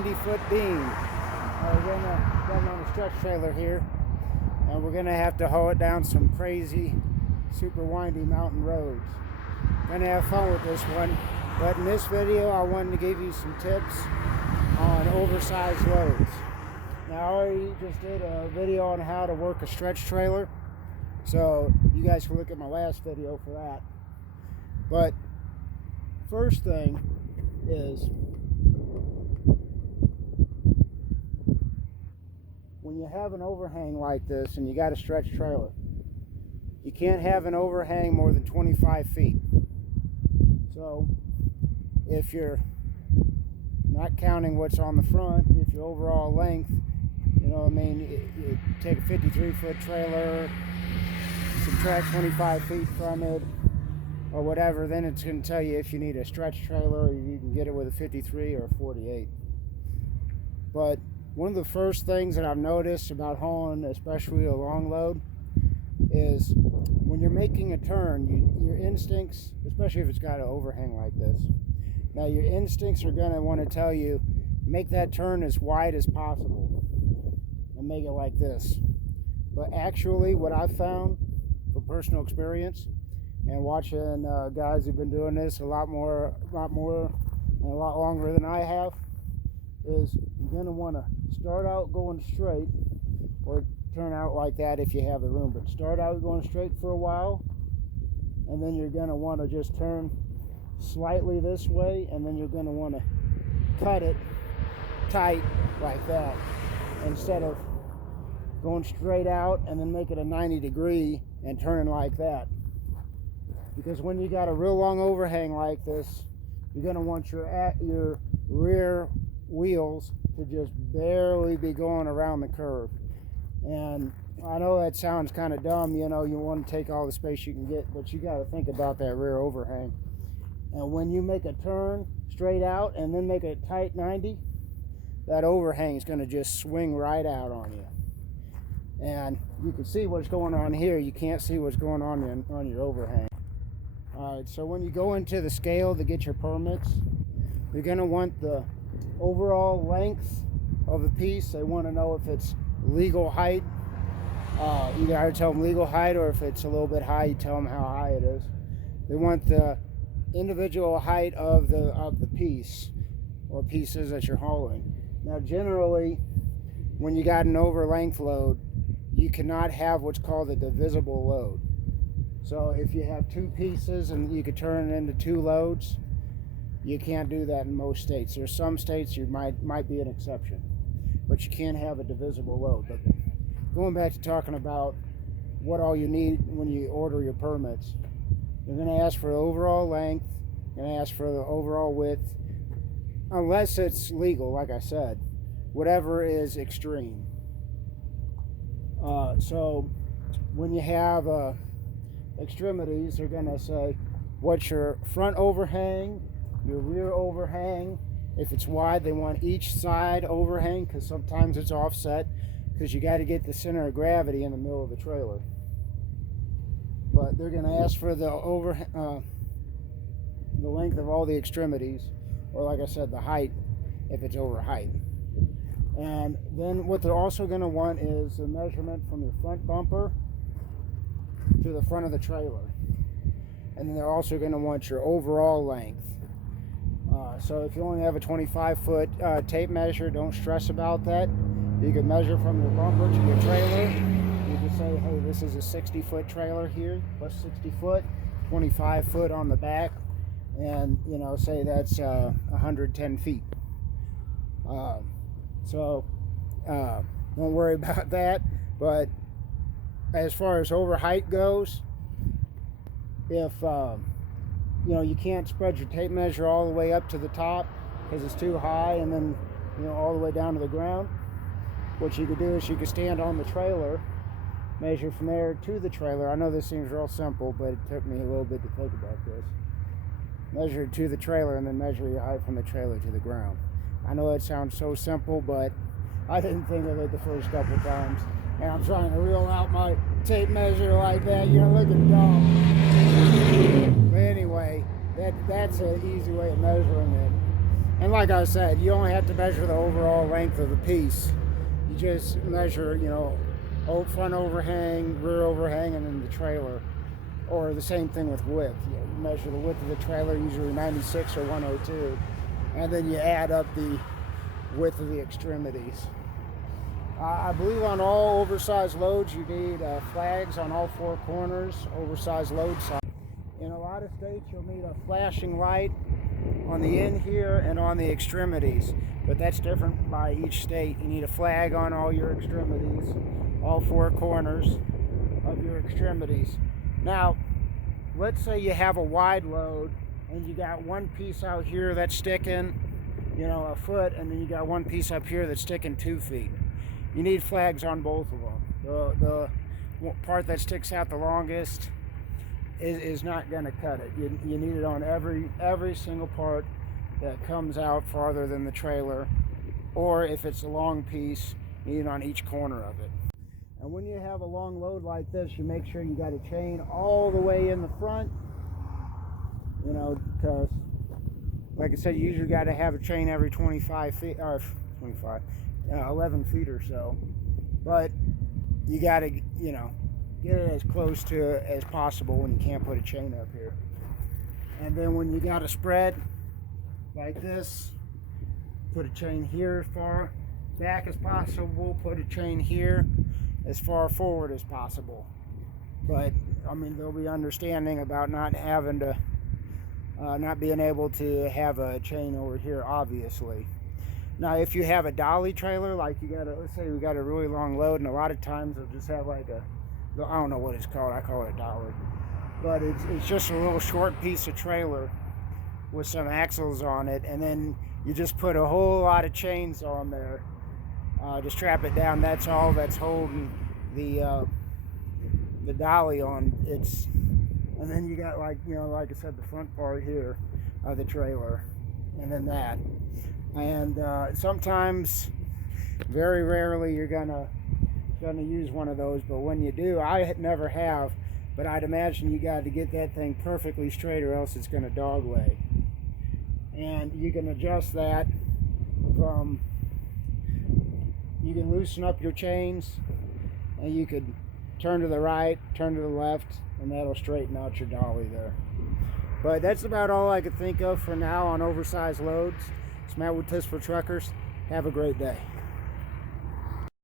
90-foot beam. We're gonna run on a stretch trailer here, and we're gonna have to haul it down some crazy, super windy mountain roads. Gonna have fun with this one, but in this video I wanted to give you some tips on oversized loads. Now I already just did a video on how to work a stretch trailer, so you guys can look at my last video for that. But first thing is, when you have an overhang like this and you got a stretch trailer, you can't have an overhang more than 25 feet. So if you're not counting what's on the front, if your overall length, you take a 53-foot trailer, subtract 25 feet from it or whatever, then it's going to tell you if you need a stretch trailer, or you can get it with a 53 or a 48. But one of the first things that I've noticed about hauling, especially a long load, is when you're making a turn, your instincts, especially if it's got an overhang like this, now your instincts are going to want to tell you, make that turn as wide as possible and make it like this. But actually what I've found from personal experience and watching guys who've been doing this a lot more and a lot longer than I have, is you're going to want to start out going straight, or turn out like that if you have the room, but start out going straight for a while, and then you're going to want to just turn slightly this way, and then you're going to want to cut it tight like that, instead of going straight out and then make it a 90-degree and turning like that. Because when you got a real long overhang like this, you're going to want your rear wheels to just barely be going around the curve. And I know that sounds kind of dumb, you want to take all the space you can get, but you got to think about that rear overhang. And when you make a turn straight out and then make a tight 90, that overhang is going to just swing right out on you. And you can see what's going on here. You can't see what's going on your overhang. Alright, so when you go into the scale to get your permits, you're going to want the overall length of the piece. They want to know if it's legal height. You gotta tell them legal height, or if it's a little bit high, you tell them how high it is. They want the individual height of the piece or pieces that you're hauling. Now generally, when you got an over length load, you cannot have what's called a divisible load. So if you have two pieces and you could turn it into two loads, you can't do that in most states. There's some states you might be an exception, but you can't have a divisible load. But going back to talking about what all you need when you order your permits, you're going to ask for the overall length, you're going to ask for the overall width, unless it's legal, like I said, whatever is extreme. So when you have extremities, they're going to say what's your front overhang, your rear overhang. If it's wide, they want each side overhang, because sometimes it's offset, because you got to get the center of gravity in the middle of the trailer. But they're going to ask for the length of all the extremities, or like I said, the height if it's over height. And then what they're also going to want is a measurement from your front bumper to the front of the trailer. And then they're also going to want your overall length. So if you only have a 25-foot tape measure, don't stress about that. You can measure from your bumper to your trailer. You can say, hey, this is a 60-foot trailer here, plus 60 foot, 25 foot on the back, and say that's 110 feet. So don't worry about that. But as far as over height goes, if you can't spread your tape measure all the way up to the top because it's too high, and then all the way down to the ground, what you could do is you could stand on the trailer, measure from there to the trailer. I know this seems real simple, but it took me a little bit to think about this. Measure to the trailer and then measure your height from the trailer to the ground. I know it sounds so simple, but I didn't think of it the first couple of times. And I'm trying to reel out my tape measure like that, looking dumb. But anyway, that's an easy way of measuring it. And like I said, you only have to measure the overall length of the piece. You just measure, you know, front overhang, rear overhang, and then the trailer. Or the same thing with width. You measure the width of the trailer, usually 96 or 102, and then you add up the width of the extremities. I believe on all oversized loads you need flags on all four corners, oversized load sign. In a lot of states you'll need a flashing light on the end here and on the extremities, but that's different by each state. You need a flag on all your extremities, all four corners of your extremities. Now, let's say you have a wide load and you got one piece out here that's sticking, you know, a foot, and then you got one piece up here that's sticking 2 feet. You need flags on both of them. The part that sticks out the longest is not going to cut it. You need it on every single part that comes out farther than the trailer, or if it's a long piece, you need it on each corner of it. And when you have a long load like this, you make sure you got a chain all the way in the front, you know, because like I said, you usually got to have a chain every 25 feet, or 11 feet or so. But you got to, you know, get it as close to as possible when you can't put a chain up here. And then when you got a spread like this, put a chain here as far back as possible, put a chain here as far forward as possible. But I mean, there'll be understanding about not having to not being able to have a chain over here, obviously. Now if you have a dolly trailer, like you got let's say we got a really long load, and a lot of times they'll just have like I don't know what it's called, I call it a dolly, but it's just a little short piece of trailer with some axles on it, and then you just put a whole lot of chains on there to strap it down. That's all that's holding the dolly on. And then you got, like, you know, like I said, the front part here of the trailer, and then that. And sometimes, very rarely, you're gonna use one of those, but when you do, I never have, but I'd imagine you got to get that thing perfectly straight, or else it's gonna dog leg. And you can adjust that from, you can loosen up your chains, and you could turn to the right, turn to the left, and that'll straighten out your dolly there. But that's about all I could think of for now on oversized loads. It's Matt with Tips for Truckers. Have a great day.